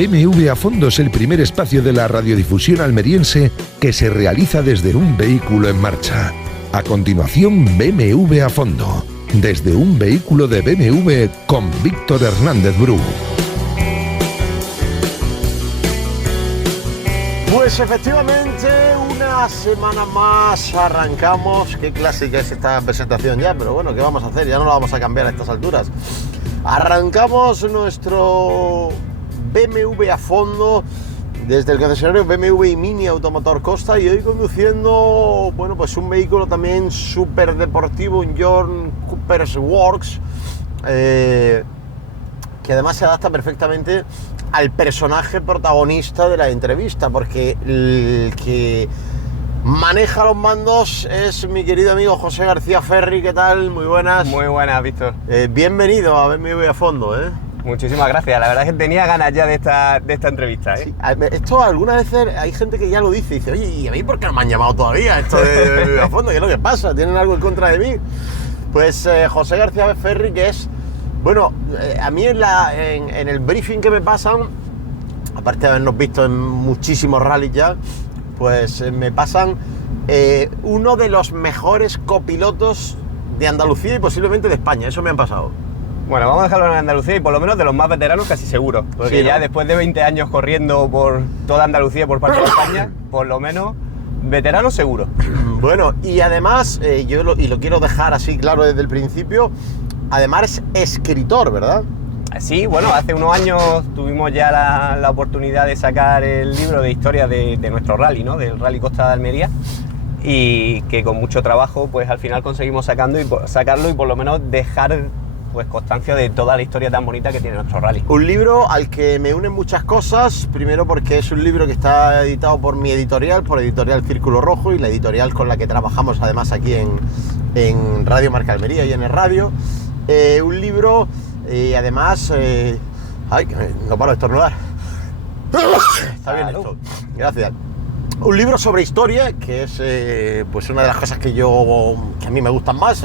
BMW a Fondo es el primer espacio de la radiodifusión almeriense que se realiza desde un vehículo en marcha. A continuación, BMW a Fondo, desde un vehículo de BMW con Víctor Hernández Bru. Pues efectivamente, una semana más arrancamos. Qué clásica es esta presentación ya, pero bueno, ¿qué vamos a hacer? Ya no la vamos a cambiar a estas alturas. Arrancamos nuestro BMW a Fondo desde el concesionario BMW y Mini Automotor Costa, y hoy conduciendo, bueno, pues un vehículo también súper deportivo, un John Cooper's Works, que además se adapta perfectamente al personaje protagonista de la entrevista, porque el que maneja los mandos es mi querido amigo José García Ferri. ¿Qué tal? Muy buenas. Muy buenas, Víctor. Bienvenido a BMW a Fondo, ¿eh? Muchísimas gracias, la verdad es que tenía ganas ya de esta entrevista, ¿eh? Sí, esto algunas veces hay gente que ya lo dice y dice, oye, ¿y a mí por qué no me han llamado todavía esto de BMW a Fondo? ¿Qué es lo que pasa? ¿Tienen algo en contra de mí? Pues José García Ferri, que es, bueno, a mí en el briefing que me pasan, aparte de habernos visto en muchísimos rallies ya, pues me pasan uno de los mejores copilotos de Andalucía y posiblemente de España. Eso me han pasado. Bueno, vamos a dejarlo en Andalucía y por lo menos de los más veteranos casi seguro, porque sí, ¿no? Ya después de 20 años corriendo por toda Andalucía por parte de España, por lo menos veterano seguro. Bueno, y además, lo quiero dejar así claro desde el principio, además es escritor, ¿verdad? Sí, bueno, hace unos años tuvimos ya la oportunidad de sacar el libro de historia de nuestro rally, ¿no? Del Rally Costa de Almería, y que con mucho trabajo pues al final conseguimos sacarlo y por lo menos dejar pues constancia de toda la historia tan bonita que tiene nuestro rally. Un libro al que me unen muchas cosas. Primero porque es un libro que está editado por mi editorial, por Editorial Círculo Rojo, y la editorial con la que trabajamos además aquí en Radio Marca Almería y en el radio. Un libro, además... ay, no paro de estornudar. Está bien esto. Gracias. Un libro sobre historia, que es pues una de las cosas que a mí me gustan más,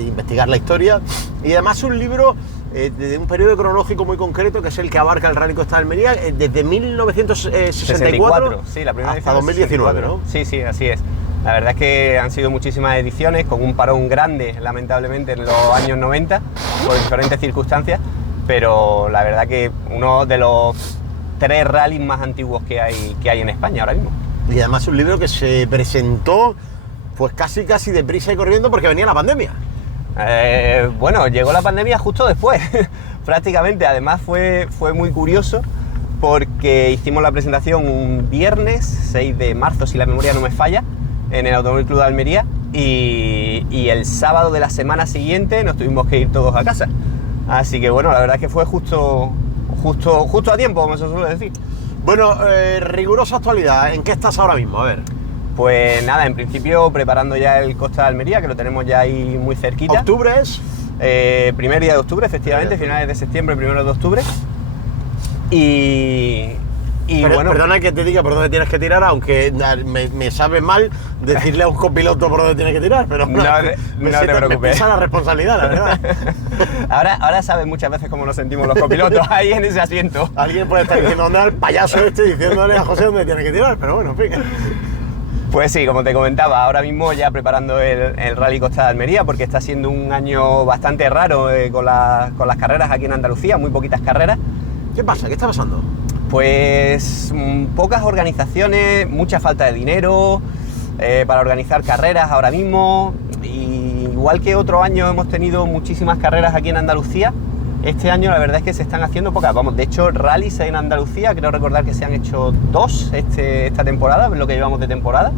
investigar la historia. Y además un libro de un periodo cronológico muy concreto, que es el que abarca el Rally Costa de Almería, desde 1964 sí, la primera hasta 2019, ¿no? Sí, sí, así es. La verdad es que han sido muchísimas ediciones, con un parón grande, lamentablemente, en los años 90, por diferentes circunstancias, pero la verdad que uno de los 3 rallies más antiguos que hay en España ahora mismo. Y además un libro que se presentó pues casi deprisa y corriendo porque venía la pandemia. Bueno, llegó la pandemia justo después, prácticamente. Además fue muy curioso porque hicimos la presentación un viernes 6 de marzo, si la memoria no me falla, en el Automóvil Club de Almería, y el sábado de la semana siguiente nos tuvimos que ir todos a casa. Así que bueno, la verdad es que fue justo a tiempo, como se suele decir. Bueno, rigurosa actualidad, ¿en qué estás ahora mismo? A ver. Pues nada, en principio preparando ya el Costa de Almería, que lo tenemos ya ahí muy cerquita. ¿Octubre es? Primer día de octubre, efectivamente, finales de septiembre, 1 de octubre. Pero, bueno... Perdona que te diga por dónde tienes que tirar, aunque me sabe mal decirle a un copiloto por dónde tiene que tirar, pero no te preocupes. Me pesa la responsabilidad, la verdad. Ahora sabes muchas veces cómo nos sentimos los copilotos ahí en ese asiento. Alguien puede estar diciendo, anda, el payaso diciéndole a José dónde tiene que tirar, pero bueno, en fin. Pues sí, como te comentaba, ahora mismo ya preparando el Rally Costa de Almería, porque está siendo un año bastante raro con las carreras aquí en Andalucía, muy poquitas carreras. ¿Qué pasa? ¿Qué está pasando? Pues pocas organizaciones, mucha falta de dinero para organizar carreras ahora mismo. Y igual que otro año hemos tenido muchísimas carreras aquí en Andalucía, este año la verdad es que se están haciendo pocas. Vamos, de hecho, rallies en Andalucía, creo recordar que se han hecho 2 esta temporada, lo que llevamos de temporada.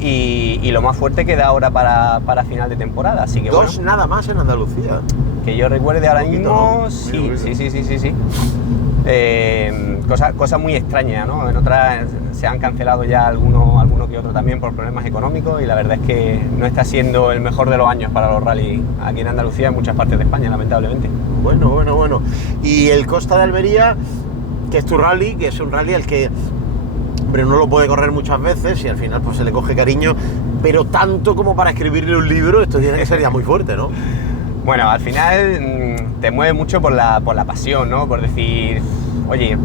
Y lo más fuerte queda ahora para final de temporada. Así que 2 bueno, nada más en Andalucía. Que yo recuerde ahora mismo, ¿no? Sí. Cosas muy extrañas, ¿no? En otras se han cancelado ya alguno que otro también por problemas económicos, y la verdad es que no está siendo el mejor de los años para los rallies aquí en Andalucía y en muchas partes de España, lamentablemente. Bueno. Y el Costa de Almería, que es tu rally, que es un rally al que, hombre, uno lo puede correr muchas veces y al final pues se le coge cariño, pero tanto como para escribirle un libro, esto tiene que ser ya muy fuerte, ¿no? Bueno, al final te mueve mucho por la pasión, ¿no? Por decir, oye,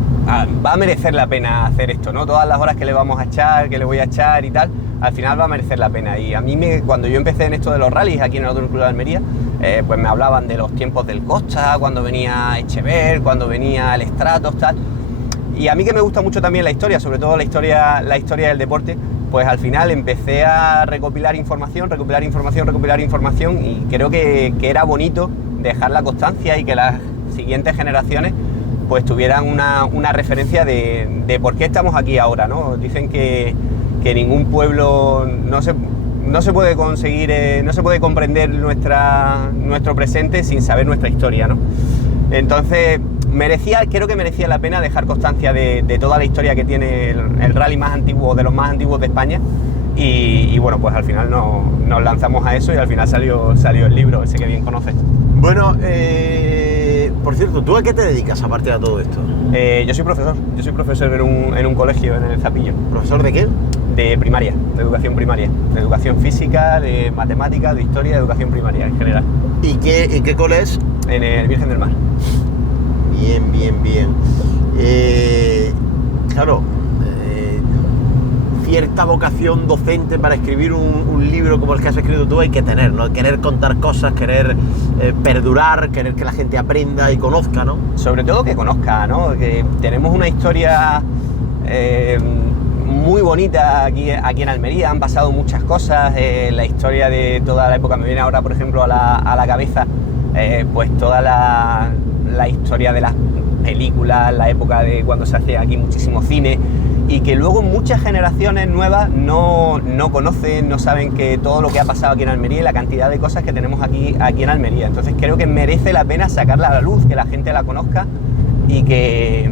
va a merecer la pena hacer esto, ¿no? Todas las horas que le vamos a echar, que le voy a echar y tal, al final va a merecer la pena. Y a mí, cuando yo empecé en esto de los rallies aquí en el Autódromo Club de Almería, pues me hablaban de los tiempos del Costa, cuando venía Echever, cuando venía el Stratos, tal. Y a mí, que me gusta mucho también la historia, sobre todo la historia del deporte, pues al final empecé a recopilar información y creo que era bonito dejar la constancia y que las siguientes generaciones pues tuvieran una referencia de por qué estamos aquí ahora, ¿no? Dicen que ningún pueblo no se puede conseguir, no se puede comprender nuestro presente sin saber nuestra historia, ¿no? Entonces creo que merecía la pena dejar constancia de toda la historia que tiene el rally más antiguo, de los más antiguos de España. Y bueno, pues al final nos lanzamos a eso y al final salió el libro, ese que bien conoces. Bueno, por cierto, ¿tú a qué te dedicas aparte de todo esto? Yo soy profesor en un colegio en el Zapillo. ¿Profesor de qué? De primaria, de educación primaria, de educación física, de matemáticas, de historia, de educación primaria en general. ¿Y qué cole es? En el Virgen del Mar. Bien. Claro, cierta vocación docente para escribir un libro como el que has escrito tú hay que tener, ¿no? Querer contar cosas, querer perdurar, querer que la gente aprenda y conozca, ¿no? Sobre todo que conozca, ¿no? Que tenemos una historia muy bonita aquí en Almería, han pasado muchas cosas, la historia de toda la época, me viene ahora por ejemplo a la cabeza, pues toda la historia de las películas, la época de cuando se hacía aquí muchísimo cine, y que luego muchas generaciones nuevas no conocen, no saben que todo lo que ha pasado aquí en Almería y la cantidad de cosas que tenemos aquí en Almería. Entonces creo que merece la pena sacarla a la luz, que la gente la conozca y que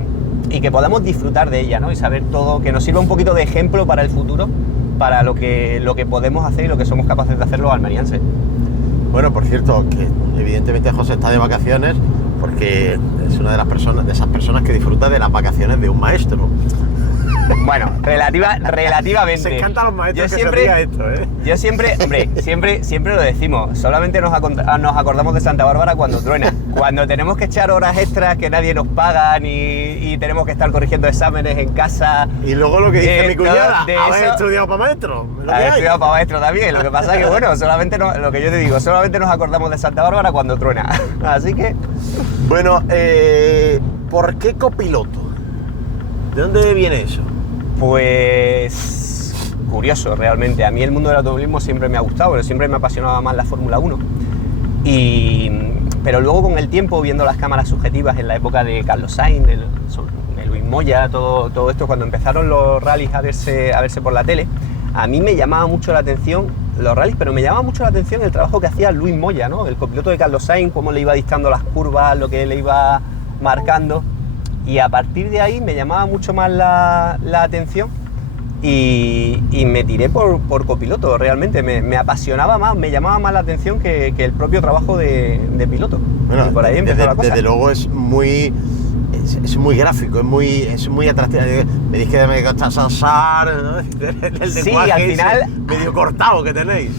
podamos disfrutar de ella, ¿no? Y saber todo, que nos sirva un poquito de ejemplo para el futuro, para lo que podemos hacer y lo que somos capaces de hacer los almerienses. Bueno, por cierto, que evidentemente José está de vacaciones porque es una de esas personas que disfruta de las vacaciones de un maestro. Bueno, relativamente. Se encantan los maestros que se diga esto, ¿eh? Yo siempre lo decimos, solamente nos acordamos de Santa Bárbara cuando truena. Cuando tenemos que echar horas extras que nadie nos paga y tenemos que estar corrigiendo exámenes en casa. Y luego lo que dice mi cuñada, ¿habéis estudiado para maestro? Habéis estudiado para maestro también, lo que pasa es que bueno, lo que yo te digo, solamente nos acordamos de Santa Bárbara cuando truena. Así que... Bueno, ¿por qué copiloto? ¿De dónde viene eso? Pues curioso realmente, a mí el mundo del automovilismo siempre me ha gustado, pero siempre me apasionaba más la Fórmula 1 pero luego con el tiempo, viendo las cámaras subjetivas en la época de Carlos Sainz, de Luis Moya, todo esto, cuando empezaron los rallies a verse por la tele, a mí me llamaba mucho la atención los rallies, pero me llamaba mucho la atención el trabajo que hacía Luis Moya, ¿no? El copiloto de Carlos Sainz, cómo le iba dictando las curvas, lo que le iba marcando. Y a partir de ahí me llamaba mucho más la atención y me tiré por copiloto, realmente. Me apasionaba más, me llamaba más la atención que el propio trabajo de piloto. Bueno, y por ahí empezó la cosa. Desde luego es muy gráfico, es muy atractivo. Me dije que me gusta salsar, ¿no? El sí, lenguaje al final medio cortado que tenéis.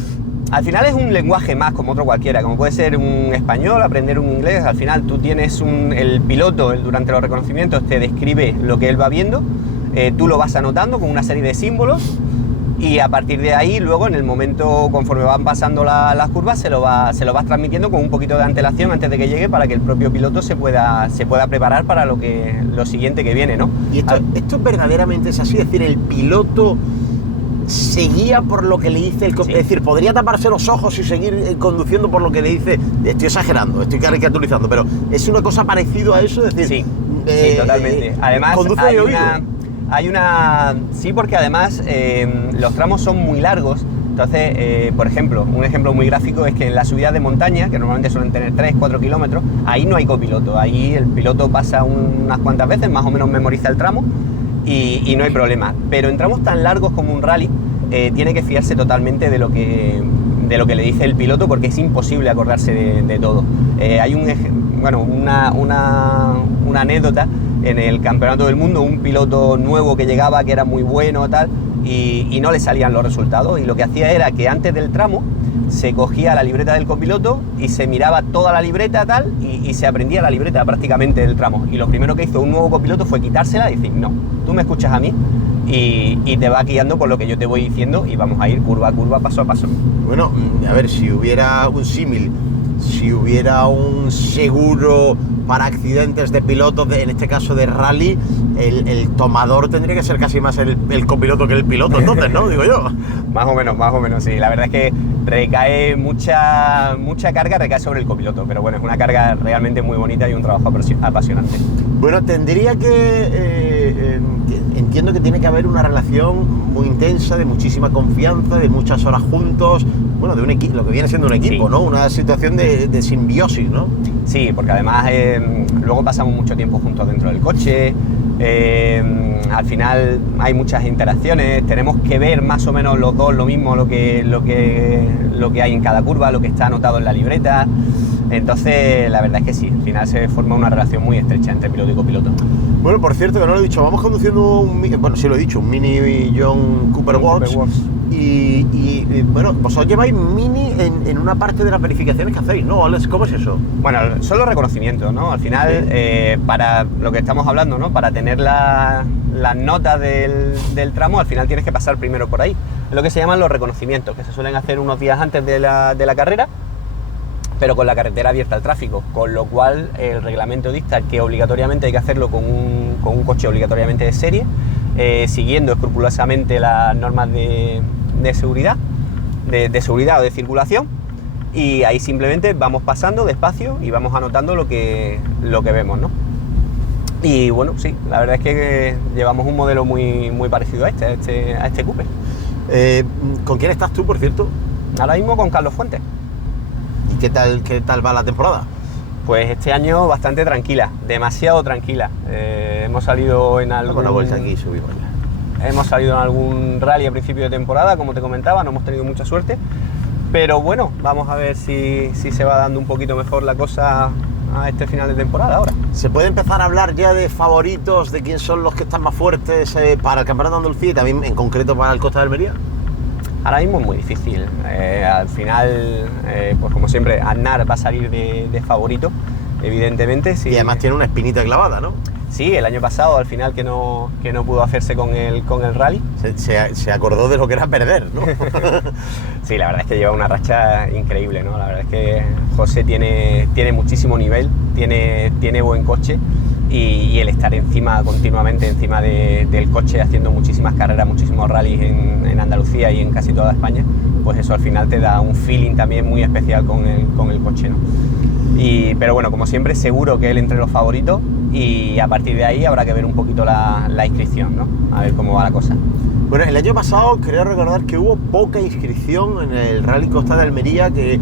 Al final es un lenguaje más como otro cualquiera, como puede ser un español, aprender un inglés. Al final tú tienes el piloto, durante los reconocimientos te describe lo que él va viendo, tú lo vas anotando con una serie de símbolos y a partir de ahí luego en el momento, conforme van pasando las curvas, se lo vas transmitiendo con un poquito de antelación antes de que llegue, para que el propio piloto se pueda preparar para lo siguiente que viene, ¿no? Y esto verdaderamente es así, es decir, el piloto se guía por lo que le dice sí. Es decir, podría taparse los ojos y seguir conduciendo por lo que le dice. Estoy exagerando, estoy caricaturizando, pero es una cosa parecida a eso, es decir, sí, totalmente. Además sí, porque además los tramos son muy largos. Entonces, por ejemplo, un ejemplo muy gráfico es que en las subidas de montaña, que normalmente suelen tener 3-4 kilómetros, ahí no hay copiloto. Ahí el piloto pasa unas cuantas veces, más o menos memoriza el tramo y no hay problema. Pero en tramos tan largos como un rally, tiene que fiarse totalmente de lo que le dice el piloto, porque es imposible acordarse de todo. Hay una anécdota en el Campeonato del Mundo, un piloto nuevo que llegaba, que era muy bueno, tal, y no le salían los resultados, y lo que hacía era que antes del tramo se cogía la libreta del copiloto y se miraba toda la libreta tal y se aprendía la libreta prácticamente del tramo, y lo primero que hizo un nuevo copiloto fue quitársela y decir, no, tú me escuchas a mí y te vas guiando por lo que yo te voy diciendo y vamos a ir curva a curva, paso a paso. Bueno, a ver, si hubiera un símil, si hubiera un seguro para accidentes de pilotos, en este caso de rally, el tomador tendría que ser casi más el copiloto que el piloto, entonces, ¿no? Digo yo. Más o menos, sí. La verdad es que recae mucha carga, recae sobre el copiloto, pero bueno, es una carga realmente muy bonita y un trabajo apasionante. Bueno, tendría que entiendo que tiene que haber una relación muy intensa, de muchísima confianza, de muchas horas juntos, bueno, de un equipo, lo que viene siendo un equipo, sí, ¿no? Una situación de simbiosis, ¿no? Sí, porque además luego pasamos mucho tiempo juntos dentro del coche, al final hay muchas interacciones, tenemos que ver más o menos los dos lo mismo, lo que hay en cada curva, lo que está anotado en la libreta. Entonces la verdad es que sí, al final se forma una relación muy estrecha entre piloto y copiloto. Bueno, por cierto, que no lo he dicho, vamos conduciendo bueno, sí lo he dicho, un Mini John Cooper Works. Y bueno, vosotros lleváis Mini en una parte de las verificaciones que hacéis, ¿no, Alex? ¿Cómo es eso? Bueno, son los reconocimientos, ¿no? Al final, sí, para lo que estamos hablando, ¿no? Para tener las notas del tramo, al final tienes que pasar primero por ahí. Es lo que se llaman los reconocimientos, que se suelen hacer unos días antes de la carrera, pero con la carretera abierta al tráfico, con lo cual el reglamento dicta que obligatoriamente hay que hacerlo con un coche obligatoriamente de serie, siguiendo escrupulosamente las normas de seguridad, de seguridad o de circulación, y ahí simplemente vamos pasando despacio y vamos anotando lo que vemos, ¿no? Y bueno, sí, la verdad es que llevamos un modelo muy parecido a este Cooper. ¿Con quién estás tú, por cierto? Ahora mismo con Carlos Fuentes. ¿Y qué tal va la temporada? Pues este año bastante tranquila, demasiado tranquila. Hemos salido en algún... Una vuelta aquí subimos ya. Hemos salido en algún rally a principio de temporada, como te comentaba, no hemos tenido mucha suerte. Pero bueno, vamos a ver si se va dando un poquito mejor la cosa a este final de temporada ahora. ¿Se puede empezar a hablar ya de favoritos, de quién son los que están más fuertes para el Campeonato de Andalucía y también en concreto para el Costa de Almería? Ahora mismo es muy difícil. Al final, pues como siempre, Aznar va a salir de favorito, evidentemente. Sí. Y además tiene una espinita clavada, ¿no? Sí, el año pasado, al final, que no pudo hacerse con el rally. Se acordó de lo que era perder, ¿no? Sí, la verdad es que lleva una racha increíble, ¿no? La verdad es que José tiene muchísimo nivel, tiene buen coche, y el estar continuamente encima del coche, haciendo muchísimas carreras, muchísimos rallies en Andalucía y en casi toda España, pues eso al final te da un feeling también muy especial con el coche, ¿no? Pero bueno, como siempre, seguro que él entre los favoritos, y a partir de ahí habrá que ver un poquito la inscripción, ¿no? A ver cómo va la cosa. Bueno, el año pasado creo recordar que hubo poca inscripción en el Rally Costa de Almería, que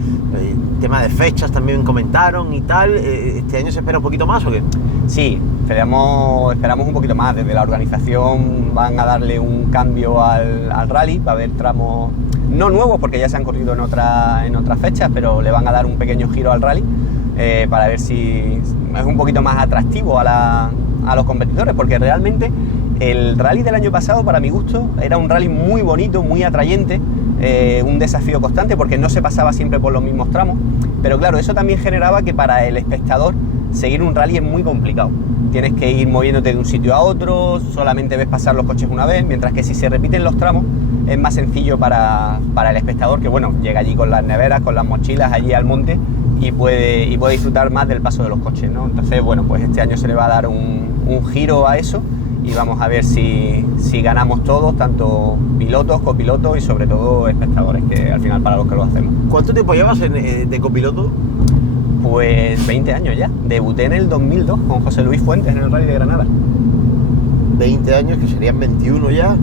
tema de fechas también comentaron y tal. ¿Este año se espera un poquito más o qué? Sí, esperamos un poquito más. Desde la organización van a darle un cambio al rally, va a haber tramos no nuevos porque ya se han corrido en otras fechas, pero le van a dar un pequeño giro al rally para ver si es un poquito más atractivo a los competidores, porque realmente el rally del año pasado, para mi gusto, era un rally muy bonito, muy atrayente, un desafío constante porque no se pasaba siempre por los mismos tramos, pero claro, eso también generaba que para el espectador seguir un rally es muy complicado. Tienes que ir moviéndote de un sitio a otro, solamente ves pasar los coches una vez, mientras que si se repiten los tramos es más sencillo para el espectador, que bueno, llega allí con las neveras, con las mochilas allí al monte y puede disfrutar más del paso de los coches, ¿no? Entonces, bueno, pues este año se le va a dar un giro a eso y vamos a ver si ganamos todos, tanto pilotos, copilotos y sobre todo espectadores, que al final para los que lo hacemos. ¿Cuánto tiempo llevas de copiloto? Pues 20 años ya. Debuté en el 2002 con José Luis Fuentes en el Rally de Granada. 20 años, que serían 21 ya.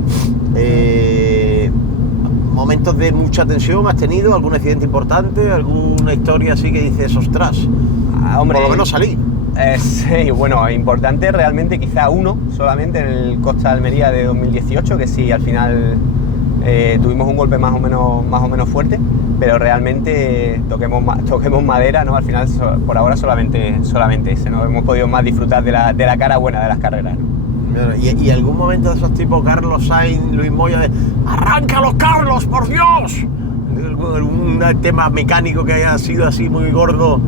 ¿Momentos de mucha tensión has tenido? ¿Algún accidente importante? ¿Alguna historia así que dices, ostras, hombre, por lo menos salí? Sí, bueno, importante realmente quizá uno solamente en el Costa de Almería de 2018, que sí, al final tuvimos un golpe más o menos fuerte, pero realmente toquemos madera, ¿no? Al final por ahora solamente ese, ¿no? Hemos podido más disfrutar de la cara buena de las carreras, ¿no? Y algún momento de esos tipos, Carlos Sainz, Luis Moya, de ¡arráncalos, Carlos, por Dios! Un tema mecánico que haya sido así muy gordo.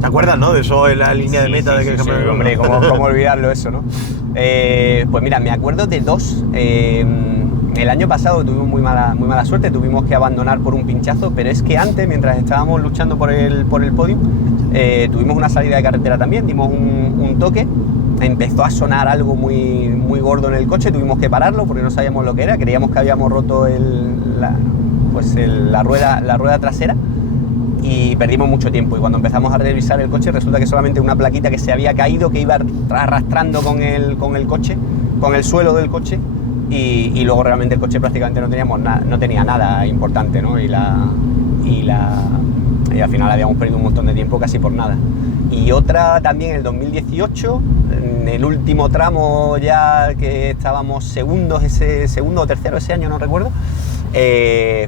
¿Te acuerdas, no? De eso en la línea de meta. Sí, hombre, ¿cómo olvidarlo eso, no? Pues mira, me acuerdo de dos. El año pasado tuvimos muy mala suerte, tuvimos que abandonar por un pinchazo, pero es que antes, mientras estábamos luchando por el podio, tuvimos una salida de carretera también, dimos un toque, empezó a sonar algo muy gordo en el coche, tuvimos que pararlo porque no sabíamos lo que era, creíamos que habíamos roto la rueda trasera y perdimos mucho tiempo. Y cuando empezamos a revisar el coche, resulta que solamente una plaquita que se había caído, que iba arrastrando con el coche, con el suelo del coche, y luego realmente el coche prácticamente no tenía nada importante, ¿no? Y al final habíamos perdido un montón de tiempo casi por nada. Y otra también en el 2018, en el último tramo ya que estábamos segundo o tercero ese año, no recuerdo,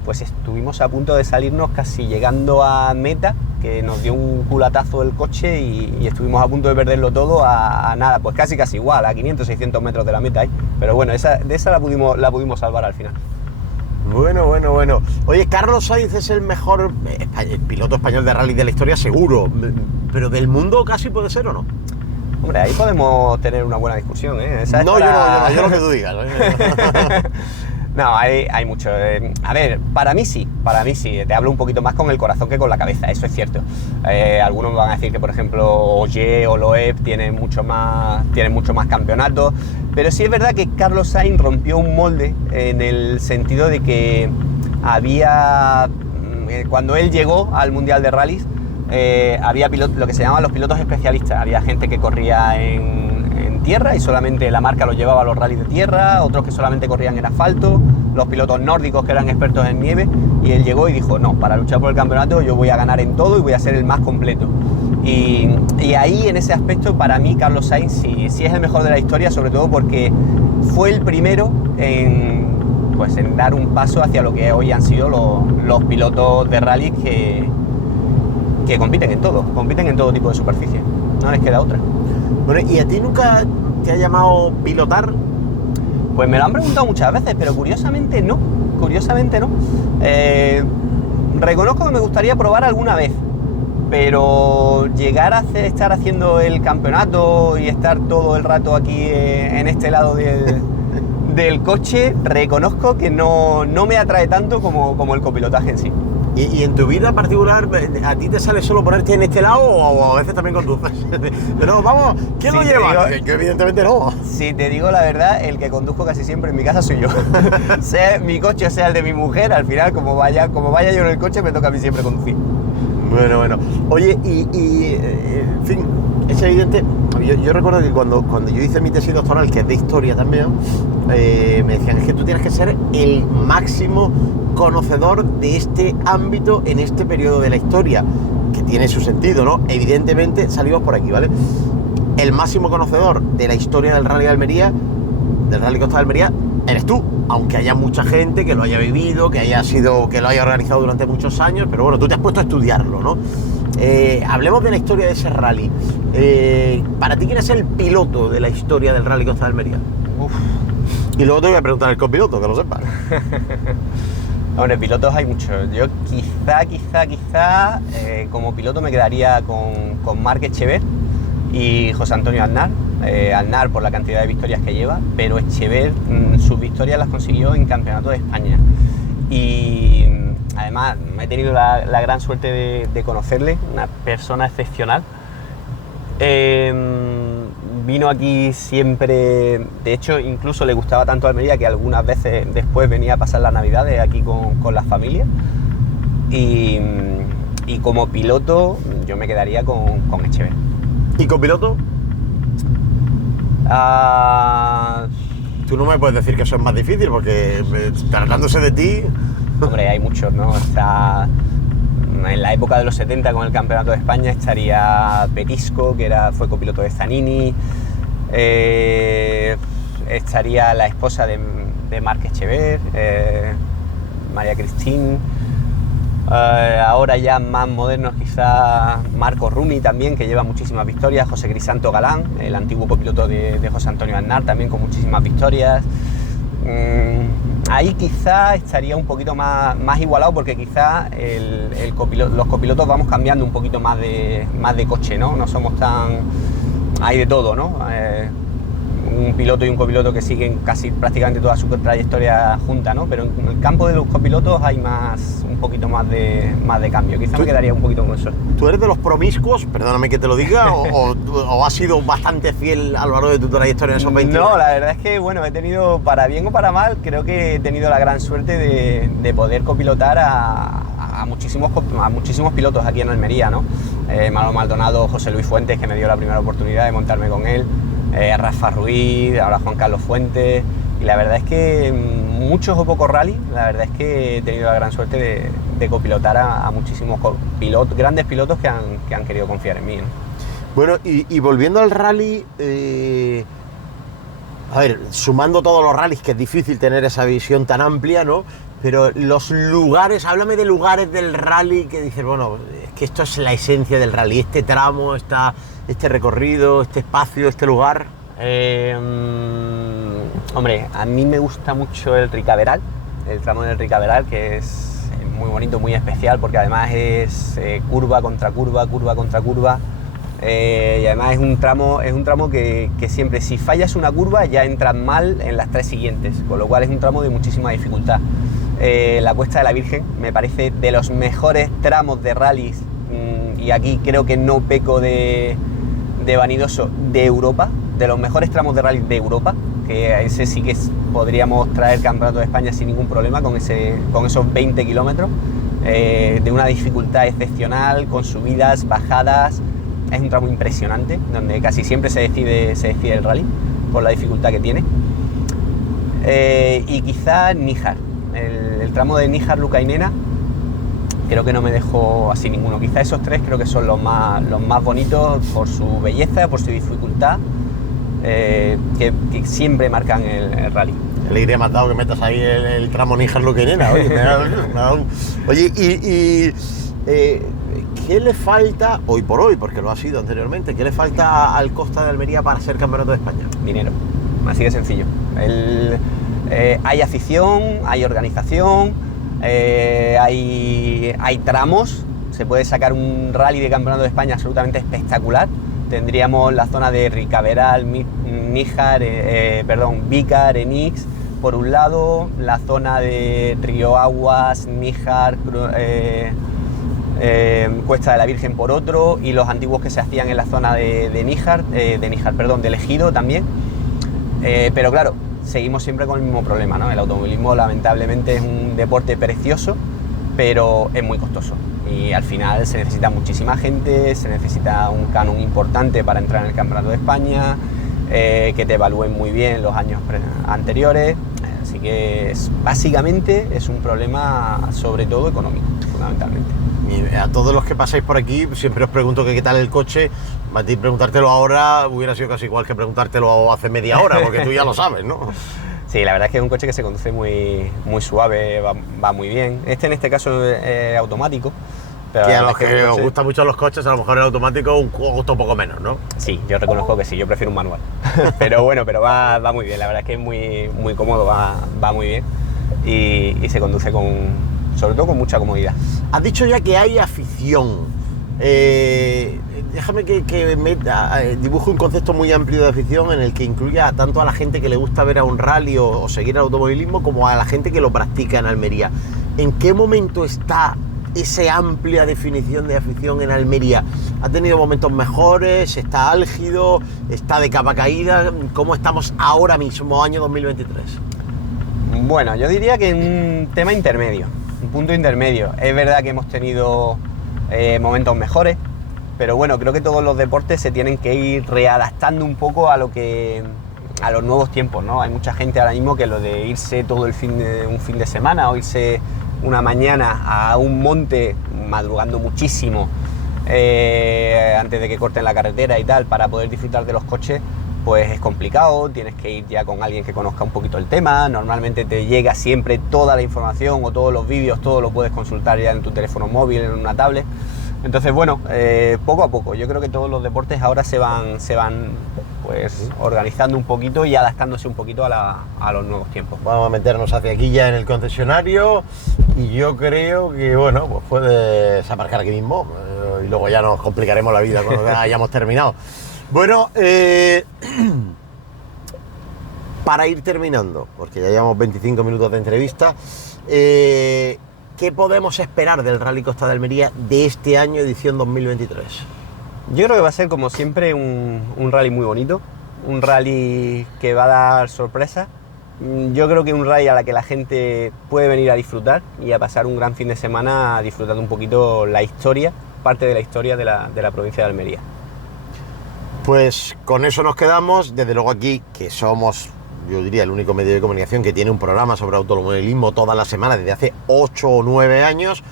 pues estuvimos a punto de salirnos casi llegando a meta, que nos dio un culatazo el coche y estuvimos a punto de perderlo todo a nada, pues casi igual, a 500-600 metros de la meta ahí. Pero bueno, de esa la pudimos salvar al final. Bueno. Oye, Carlos Sainz es el mejor piloto español de rally de la historia, seguro. Pero del mundo casi puede ser, ¿o no? Hombre, ahí podemos tener una buena discusión, ¿eh? Yo no, lo que tú digas. No, hay mucho. A ver, para mí sí. Te hablo un poquito más con el corazón que con la cabeza, eso es cierto. Algunos me van a decir que, por ejemplo, Ogier o Loeb tienen mucho más campeonatos, pero sí es verdad que Carlos Sainz rompió un molde en el sentido de que cuando él llegó al Mundial de Rallys, había lo que se llamaban los pilotos especialistas. Había gente que corría en tierra y solamente la marca los llevaba a los rallies de tierra, otros que solamente corrían en asfalto, los pilotos nórdicos que eran expertos en nieve, y él llegó y dijo, no, para luchar por el campeonato yo voy a ganar en todo y voy a ser el más completo. Y ahí, en ese aspecto, para mí Carlos Sainz sí es el mejor de la historia, sobre todo porque fue el primero en dar un paso hacia lo que hoy han sido los pilotos de rally que compiten en todo tipo de superficie, no les queda otra. Bueno, ¿y a ti nunca te ha llamado pilotar? Pues me lo han preguntado muchas veces, pero curiosamente no. Reconozco que me gustaría probar alguna vez, pero llegar a estar haciendo el campeonato y estar todo el rato aquí en este lado del coche, reconozco que no me atrae tanto como el copilotaje en sí. ¿Y en tu vida particular, a ti te sale solo ponerte en este lado o a veces también conduces? Pero vamos, ¿quién lo lleva? Yo evidentemente no. Si te digo la verdad, el que conduzco casi siempre en mi casa soy yo. Sea mi coche o sea el de mi mujer, al final como vaya yo en el coche me toca a mí siempre conducir. Bueno. Oye, en fin, es evidente. Yo recuerdo que cuando yo hice mi tesis doctoral, que es de historia también, me decían, es que tú tienes que ser el máximo conocedor de este ámbito en este periodo de la historia, que tiene su sentido, ¿no? Evidentemente salimos por aquí, ¿vale? El máximo conocedor de la historia del Rally de Almería, del Rally Costa de Almería, eres tú, aunque haya mucha gente que lo haya vivido, que lo haya organizado durante muchos años, pero bueno, tú te has puesto a estudiarlo, ¿no? Hablemos de la historia de ese rally. Para ti, ¿quién es el piloto de la historia del Rally Costa de Almería? Y luego te voy a preguntar al copiloto, que lo sepas. Hombre, pilotos hay muchos. Yo quizá como piloto me quedaría con Marc Echever y José Antonio Aznar. Aznar por la cantidad de victorias que lleva, pero Echever sus victorias las consiguió en Campeonato de España. Y además he tenido la gran suerte de conocerle, una persona excepcional. Vino aquí siempre, de hecho incluso le gustaba tanto Almería que algunas veces después venía a pasar las navidades aquí con la familia, y como piloto yo me quedaría con Echever. ¿Y copiloto? Tú no me puedes decir que eso es más difícil porque tratándose de ti... Hombre, hay muchos, ¿no? En la época de los 70 con el Campeonato de España estaría Petisco, que fue copiloto de Zanini, estaría la esposa de Marc Echever, María Cristín, Ahora ya más modernos quizá Marco Rumi también, que lleva muchísimas victorias, José Crisanto Galán, el antiguo copiloto de José Antonio Aznar, también con muchísimas victorias. Ahí quizá estaría un poquito más igualado, porque quizá los copilotos vamos cambiando un poquito más de coche, ¿no? No somos tan... Hay de todo, ¿no? Un piloto y un copiloto que siguen casi prácticamente toda su trayectoria junta, ¿no? Pero en el campo de los copilotos hay un poquito más de cambio. Quizá me quedaría un poquito con eso. ¿Tú eres de los promiscuos, perdóname que te lo diga, o has sido bastante fiel a lo largo de tu trayectoria en esos 20 años? No, la verdad es que, bueno, he tenido, para bien o para mal, creo que he tenido la gran suerte de poder copilotar a muchísimos pilotos aquí en Almería, ¿no? Manolo Maldonado, José Luis Fuentes, que me dio la primera oportunidad de montarme con él, Rafa Ruiz, ahora Juan Carlos Fuentes, y la verdad es que muchos o pocos rally, la verdad es que he tenido la gran suerte de copilotar a muchísimos grandes pilotos que han querido confiar en mí, ¿no? Bueno, y volviendo al rally, a ver, sumando todos los rallies, que es difícil tener esa visión tan amplia, ¿no? Pero los lugares, háblame de lugares del rally que dices, bueno, es que esto es la esencia del rally, este tramo, este recorrido, este espacio, este lugar. Hombre, a mí me gusta mucho el Ricaveral, el tramo del Ricaveral, que es muy bonito, muy especial, porque además es curva contra curva, curva contra curva. Y además es un tramo que siempre, si fallas una curva, ya entras mal en las 3 siguientes, con lo cual es un tramo de muchísima dificultad. La Cuesta de la Virgen me parece de los mejores tramos de rallies, y aquí creo que no peco de vanidoso, de Europa, de los mejores tramos de rally de Europa, que a ese sí que podríamos traer campeonato de España sin ningún problema, con esos 20 kilómetros, de una dificultad excepcional, con subidas, bajadas. Es un tramo impresionante, donde casi siempre se decide el rally, por la dificultad que tiene. Y quizá Níjar, el tramo de Níjar-Lucainena, creo que no me dejo así ninguno. Quizá esos 3 creo que son los más bonitos por su belleza, por su dificultad, que siempre marcan el rally. Le iría más dado que metas ahí el tramo Níjar-Lucainena. Oye, ¿qué le falta hoy por hoy, porque lo ha sido anteriormente, qué le falta al Costa de Almería para ser campeonato de España? Dinero, así de sencillo. Hay afición, hay organización, hay tramos, se puede sacar un rally de campeonato de España absolutamente espectacular. Tendríamos la zona de Ricaveral, Níjar, Vícar, Enix, por un lado, la zona de Río Aguas, Níjar, Cuesta de la Virgen por otro, y los antiguos que se hacían en la zona de Ejido también. Pero claro, seguimos siempre con el mismo problema, ¿no? El automovilismo lamentablemente es un deporte precioso, pero es muy costoso, y al final se necesita muchísima gente, se necesita un canon importante para entrar en el Campeonato de España, que te evalúen muy bien los años anteriores, así que básicamente es un problema sobre todo económico, fundamentalmente. Y a todos los que pasáis por aquí siempre os pregunto que qué tal el coche. A ti preguntártelo ahora hubiera sido casi igual que preguntártelo hace media hora, porque tú ya lo sabes, ¿no? Sí, la verdad es que es un coche que se conduce muy suave, va muy bien. En este caso es automático. Pero que a los que os gustan mucho los coches, a lo mejor el automático os gusta un poco menos, ¿no? Sí, yo reconozco que sí, yo prefiero un manual. Pero bueno, va muy bien, la verdad es que es muy cómodo, va muy bien, y se conduce sobre todo con mucha comodidad. Has dicho ya que hay afición. Déjame que dibuje un concepto muy amplio de afición, en el que incluya tanto a la gente que le gusta ver a un rally o seguir el automovilismo, como a la gente que lo practica en Almería. ¿En qué momento está esa amplia definición de afición en Almería? ¿Ha tenido momentos mejores? ¿Está álgido? ¿Está de capa caída? ¿Cómo estamos ahora mismo, año 2023? Bueno, yo diría que un tema intermedio, un punto intermedio. Es verdad que hemos tenido momentos mejores, pero bueno, creo que todos los deportes se tienen que ir readaptando un poco a los nuevos tiempos, ¿no? Hay mucha gente ahora mismo que lo de irse todo un fin de semana, o irse una mañana a un monte, madrugando muchísimo, antes de que corten la carretera y tal, para poder disfrutar de los coches, pues es complicado, tienes que ir ya con alguien que conozca un poquito el tema, normalmente te llega siempre toda la información o todos los vídeos, todo lo puedes consultar ya en tu teléfono móvil, en una tablet. Entonces, bueno, poco a poco, yo creo que todos los deportes ahora se van pues organizando un poquito y adaptándose un poquito a los nuevos tiempos. Vamos a meternos hacia aquí ya en el concesionario y yo creo que, bueno, pues puedes aparcar aquí mismo y luego ya nos complicaremos la vida cuando ya hayamos terminado. Bueno, para ir terminando, porque ya llevamos 25 minutos de entrevista, ¿qué podemos esperar del Rally Costa de Almería de este año, edición 2023? Yo creo que va a ser, como siempre, un rally muy bonito, un rally que va a dar sorpresas. Yo creo que un rally a la que la gente puede venir a disfrutar y a pasar un gran fin de semana disfrutando un poquito la historia, parte de la historia de la provincia de Almería. Pues con eso nos quedamos. Desde luego aquí, que somos, yo diría, el único medio de comunicación que tiene un programa sobre automovilismo todas las semanas desde hace 8 o 9 años.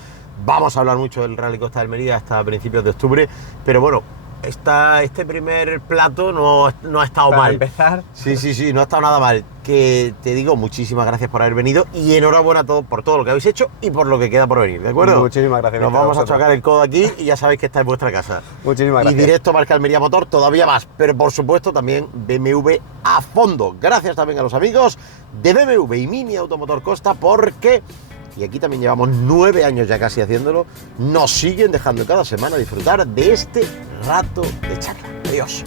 Vamos a hablar mucho del Rally Costa de Almería hasta principios de octubre, pero bueno, este primer plato no ha estado Para mal. empezar. Sí, no ha estado nada mal. Que te digo, muchísimas gracias por haber venido y enhorabuena a todos por todo lo que habéis hecho y por lo que queda por venir, ¿de acuerdo? Muchísimas gracias. Nos vamos a chocar el codo aquí y ya sabéis que está en vuestra casa. Muchísimas gracias. Y directo Marca Almería Motor todavía más, pero por supuesto también BMW a fondo. Gracias también a los amigos de BMW y Mini Automotor Costa porque, y aquí también llevamos 9 años ya casi haciéndolo, nos siguen dejando cada semana disfrutar de este rato de charla. Adiós.